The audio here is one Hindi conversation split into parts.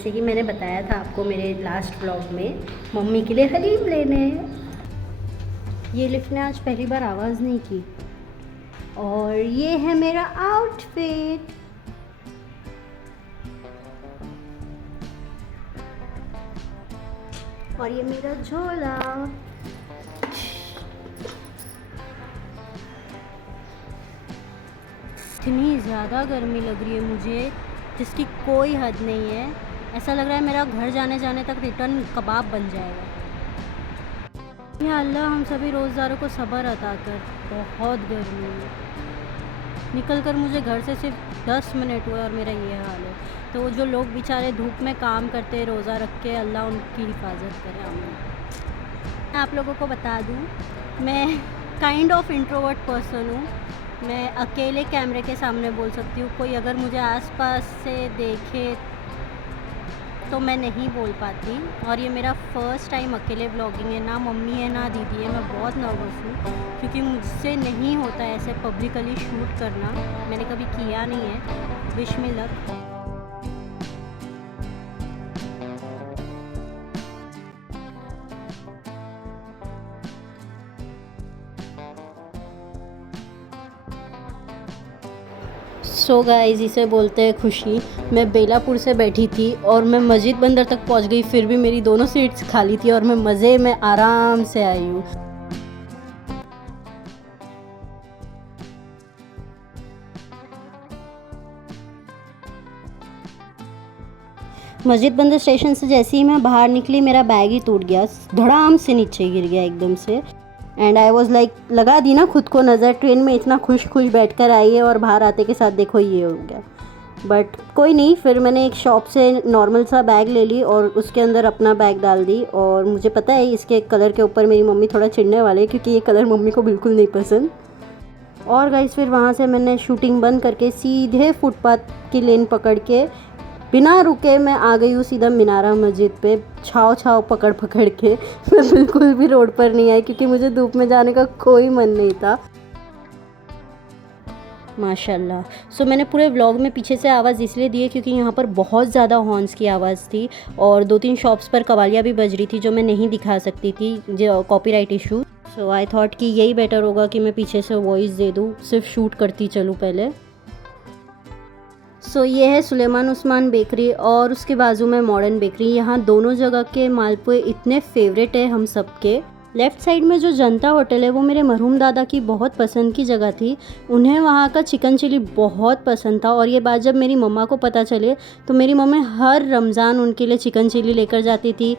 जैसे कि मैंने बताया था आपको मेरे लास्ट ब्लॉग में, मम्मी के लिए हलीम लेने हैं। ये लिफ्ट ने आज पहली बार आवाज़ नहीं की। और ये है मेरा आउटफिट। और ये मेरा झोला। इतनी ज़्यादा गर्मी लग रही है मुझे, जिसकी कोई हद नहीं है। ऐसा लग रहा है मेरा घर जाने जाने तक रिटर्न कबाब बन जाएगा। या अल्लाह हम सभी रोज़गारों को सब्र अता कर। बहुत गर्मी है। निकल कर मुझे घर से सिर्फ 10 मिनट हुए और मेरा ये हाल है। तो जो लोग बेचारे धूप में काम करते हैं रोज़ा रख के, अल्लाह उनकी हिफाजत करे। आमीन। मैं आप लोगों को बता दूँ, मैं काइंड ऑफ इंट्रोवर्ट पर्सन हूँ। मैं अकेले कैमरे के सामने बोल सकती हूँ। कोई अगर मुझे आसपास से देखे तो मैं नहीं बोल पाती। और ये मेरा फ़र्स्ट टाइम अकेले ब्लॉगिंग है। ना मम्मी है ना दीदी है। मैं बहुत नर्वस हूँ क्योंकि मुझसे नहीं होता ऐसे पब्लिकली शूट करना। मैंने कभी किया नहीं है। Wish me luck. So guys, इसे बोलते हैं खुशी। मैं बेलापुर से बैठी थी और मैं मस्जिद बंदर तक पहुंच गई, फिर भी मेरी दोनों सीट्स खाली थी और मैं मज़े में आराम से आई हूँ। मस्जिद बंदर स्टेशन से जैसे ही मैं बाहर निकली, मेरा बैग ही टूट गया। धड़ाम से नीचे गिर गया एकदम से। एंड आई वॉज लाइक, लगा दी ना खुद को नज़र। ट्रेन में इतना खुश बैठ कर आई है और बाहर आते के साथ देखो ये हो गया। बट कोई नहीं, फिर मैंने एक शॉप से नॉर्मल सा बैग ले ली और उसके अंदर अपना बैग डाल दी। और मुझे पता है इसके कलर के ऊपर मेरी मम्मी थोड़ा चिढ़ने वाले, क्योंकि ये कलर मम्मी को बिल्कुल नहीं पसंद। और गाइस, फिर वहाँ से मैंने शूटिंग बंद करके सीधे फुटपाथ की लेन पकड़ के बिना रुके मैं आ गई हूँ सीधा मीनारा मस्जिद पे, छाव पकड़ के। मैं बिल्कुल भी रोड पर नहीं आई क्योंकि मुझे धूप में जाने का कोई मन नहीं था। माशाल्लाह। सो मैंने पूरे व्लॉग में पीछे से आवाज़ इसलिए दी है क्योंकि यहाँ पर बहुत ज़्यादा हॉर्न्स की आवाज़ थी और 2-3 शॉप्स पर कवालियाँ भी बज रही थी जो मैं नहीं दिखा सकती थी, जो copyright issue. So I thought कि यही बेटर होगा कि मैं पीछे से वॉइस दे दूँ, सिर्फ शूट करती चलूँ पहले। सो ये है सुलेमान उस्मान बेकरी और उसके बाजू में मॉडर्न बेकरी। यहाँ दोनों जगह के मालपुए इतने फेवरेट है हम सबके। लेफ़्ट साइड में जो जनता होटल है वो मेरे मरहूम दादा की बहुत पसंद की जगह थी। उन्हें वहाँ का चिकन चिली बहुत पसंद था और ये बात जब मेरी मम्मा को पता चले तो मेरी मम्मी हर रमज़ान उनके लिए चिकन चिली लेकर जाती थी।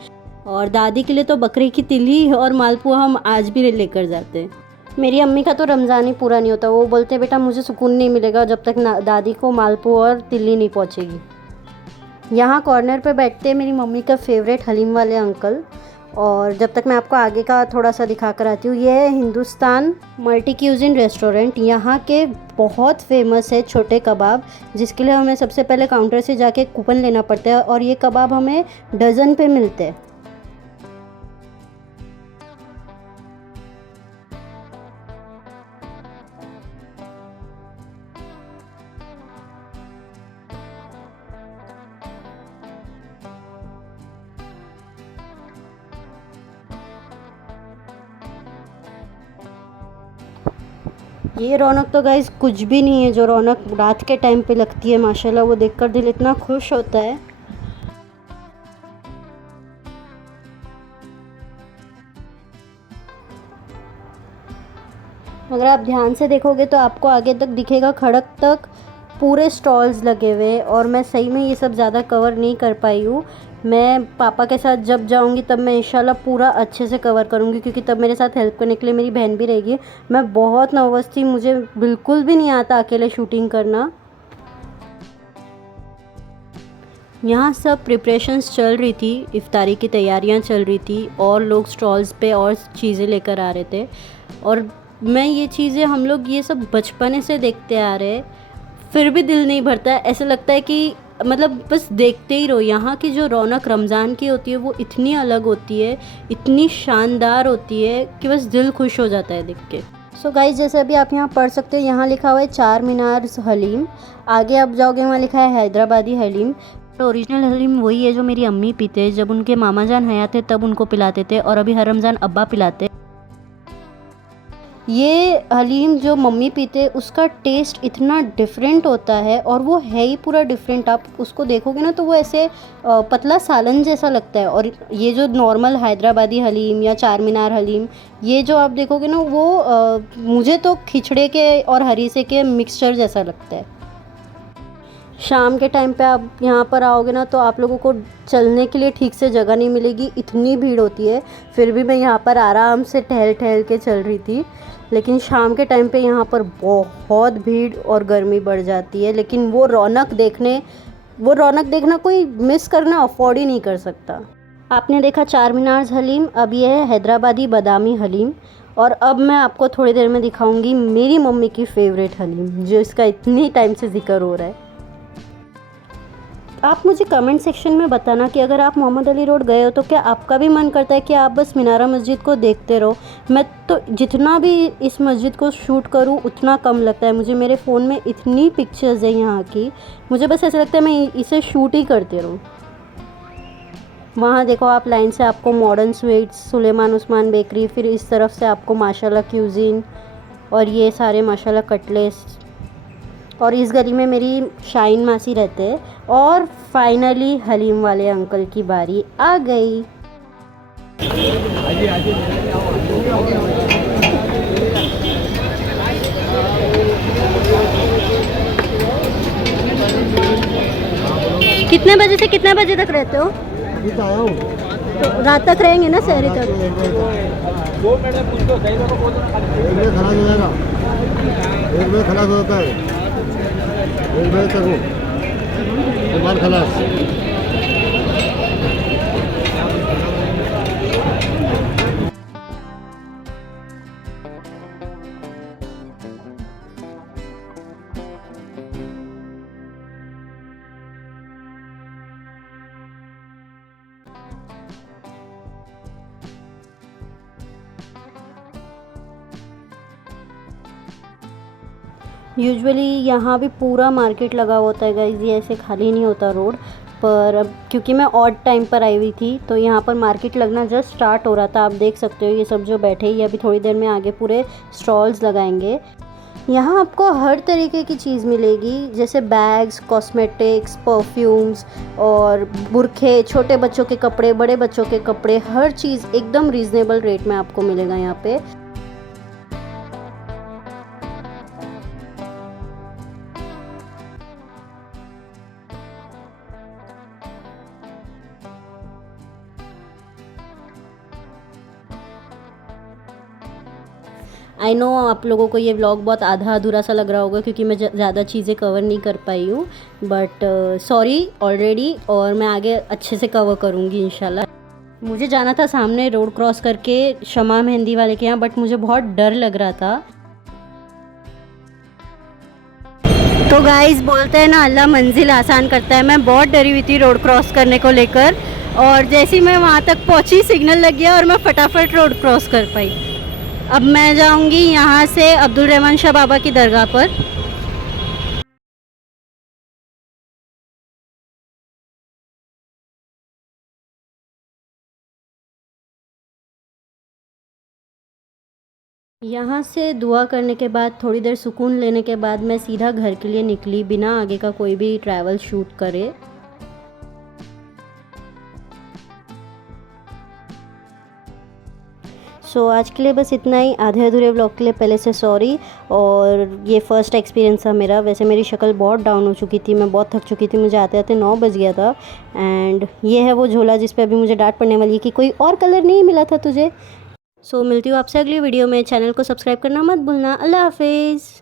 और दादी के लिए तो बकरे की तिली और मालपुआ हम आज भी लेकर जाते हैं। मेरी अम्मी का तो रमज़ान ही पूरा नहीं होता। वो बोलते बेटा मुझे सुकून नहीं मिलेगा जब तक दादी को मालपुआ और तिल्ली नहीं पहुंचेगी। यहाँ कॉर्नर पे बैठते मेरी मम्मी का फेवरेट हलीम वाले अंकल। और जब तक मैं आपको आगे का थोड़ा सा दिखा कर आती हूँ, ये है हिंदुस्तान मल्टी क्यूजिन रेस्टोरेंट। यहाँ के बहुत फेमस है छोटे कबाब, जिसके लिए हमें सबसे पहले काउंटर से जाके कूपन लेना पड़ता है और ये कबाब हमें डज़न पे मिलते हैं। ये रौनक तो गाइस कुछ भी नहीं है जो रौनक रात के टाइम पे लगती है। माशाल्लाह, वो देखकर दिल इतना खुश होता है। अगर आप ध्यान से देखोगे तो आपको आगे तक दिखेगा, खड़क तक पूरे स्टॉल्स लगे हुए। और मैं सही में ये सब ज़्यादा कवर नहीं कर पाई हूँ। मैं पापा के साथ जब जाऊँगी तब मैं इंशाल्लाह पूरा अच्छे से कवर करूँगी, क्योंकि तब मेरे साथ हेल्प करने के लिए मेरी बहन भी रहेगी। मैं बहुत नर्वस थी, मुझे बिल्कुल भी नहीं आता अकेले शूटिंग करना। यहाँ सब प्रिपरेशंस चल रही थी, इफ्तारी की तैयारियाँ चल रही थी और लोग स्टॉल्स पे और चीज़ें लेकर आ रहे थे। और मैं ये चीज़ें, हम लोग ये सब बचपने से देखते आ रहे, फिर भी दिल नहीं भरता। ऐसा लगता है कि मतलब बस देखते ही रहो। यहाँ की जो रौनक रमज़ान की होती है वो इतनी अलग होती है, इतनी शानदार होती है कि बस दिल खुश हो जाता है देख के। सो गाइस, जैसे अभी आप यहाँ पढ़ सकते हो, यहाँ लिखा हुआ है चार मीनार हलीम। आगे आप जाओगे वहाँ लिखा है हैदराबादी हलीम। तो ओरिजिनल हलीम वही है जो मेरी अम्मी पीते, जब उनके मामा जान हयात थे तब उनको पिलाते थे, और अभी हर रमज़ान अब्बा पिलाते। ये हलीम जो मम्मी पीते उसका टेस्ट इतना डिफरेंट होता है, और वो है ही पूरा डिफरेंट। आप उसको देखोगे ना तो वो ऐसे पतला सालन जैसा लगता है। और ये जो नॉर्मल हैदराबादी हलीम या चार मीनार हलीम, ये जो आप देखोगे ना वो मुझे तो खिचड़े के और हरीसे के मिक्सचर जैसा लगता है। शाम के टाइम पे आप यहाँ पर आओगे ना तो आप लोगों को चलने के लिए ठीक से जगह नहीं मिलेगी, इतनी भीड़ होती है। फिर भी मैं यहाँ पर आराम से टहल टहल के चल रही थी, लेकिन शाम के टाइम पे यहाँ पर बहुत भीड़ और गर्मी बढ़ जाती है। लेकिन वो रौनक देखना कोई मिस करना अफोर्ड ही नहीं कर सकता। आपने देखा चार मीनार हलीम, अब ये है हैदराबादी बादामी हलीम। और अब मैं आपको थोड़ी देर में दिखाऊंगी मेरी मम्मी की फ़ेवरेट हलीम, जो इसका इतनी टाइम से जिक्र हो रहा है। आप मुझे कमेंट सेक्शन में बताना कि अगर आप मोहम्मद अली रोड गए हो तो क्या आपका भी मन करता है कि आप बस मीनारा मस्जिद को देखते रहो। मैं तो जितना भी इस मस्जिद को शूट करूं उतना कम लगता है मुझे। मेरे फ़ोन में इतनी पिक्चर्स है यहाँ की, मुझे बस ऐसा लगता है मैं इसे शूट ही करती रहूँ। वहाँ देखो आप लाइन से आपको modern sweets, Suleman Usman bakery, फिर इस तरफ से आपको माशाल्लाह क्यूजीन, और ये सारे माशाल्लाह कटलेट्स। और इस गली में मेरी शाइन मासी रहते हैं। और फाइनली हलीम वाले अंकल की बारी आ गई। कितने बजे से कितने बजे तक रहते हो? अभी तो आया हूँ। तो रात तक रहेंगे ना शहरी तक? 1 बजे खलास हो जाएगा, 1 बजे खलास होता है, 1 बजे तक हूँ दुकान खलास। यूजुअली यहाँ भी पूरा मार्केट लगा होता है गाइस, ये ऐसे खाली नहीं होता रोड पर। अब क्योंकि मैं ऑड टाइम पर आई हुई थी तो यहाँ पर मार्केट लगना जस्ट स्टार्ट हो रहा था। आप देख सकते हो ये सब जो बैठे, ये अभी थोड़ी देर में आगे पूरे स्टॉल्स लगाएंगे। यहाँ आपको हर तरीके की चीज़ मिलेगी, जैसे बैग्स, कॉस्मेटिक्स, परफ्यूम्स और बुरखे, छोटे बच्चों के कपड़े, बड़े बच्चों के कपड़े, हर चीज़ एकदम रीज़नेबल रेट में आपको मिलेगा यहाँ पे। आई नो आप लोगों को ये व्लॉग बहुत आधा अधूरा सा लग रहा होगा क्योंकि मैं ज़्यादा चीज़ें कवर नहीं कर पाई हूँ, बट सॉरी ऑलरेडी, और मैं आगे अच्छे से कवर करूँगी इंशाल्लाह। मुझे जाना था सामने रोड क्रॉस करके शमा मेहंदी वाले के यहाँ, बट मुझे बहुत डर लग रहा था। तो गाइस बोलते हैं ना अल्लाह मंजिल आसान करता है। मैं बहुत डरी हुई थी रोड क्रॉस करने को लेकर, और जैसे ही मैं वहाँ तक पहुँची सिग्नल लग गया और मैं फटाफट रोड क्रॉस कर पाई। अब मैं जाऊंगी यहाँ से अब्दुल रहमान शाह बाबा की दरगाह पर। यहाँ से दुआ करने के बाद, थोड़ी देर सुकून लेने के बाद मैं सीधा घर के लिए निकली, बिना आगे का कोई भी ट्रैवल शूट करे। सो आज के लिए बस इतना ही। आधे अधूरे व्लॉग के लिए पहले से सॉरी। और ये फ़र्स्ट एक्सपीरियंस था मेरा। वैसे मेरी शक्ल बहुत डाउन हो चुकी थी, मैं बहुत थक चुकी थी, मुझे आते आते 9 बज गया था। एंड ये है वो झोला जिस पे अभी मुझे डांट पड़ने वाली है कि कोई और कलर नहीं मिला था तुझे। सो मिलती हूँ आपसे अगली वीडियो में। चैनल को सब्सक्राइब करना मत भूलना। अल्लाह हाफिज़।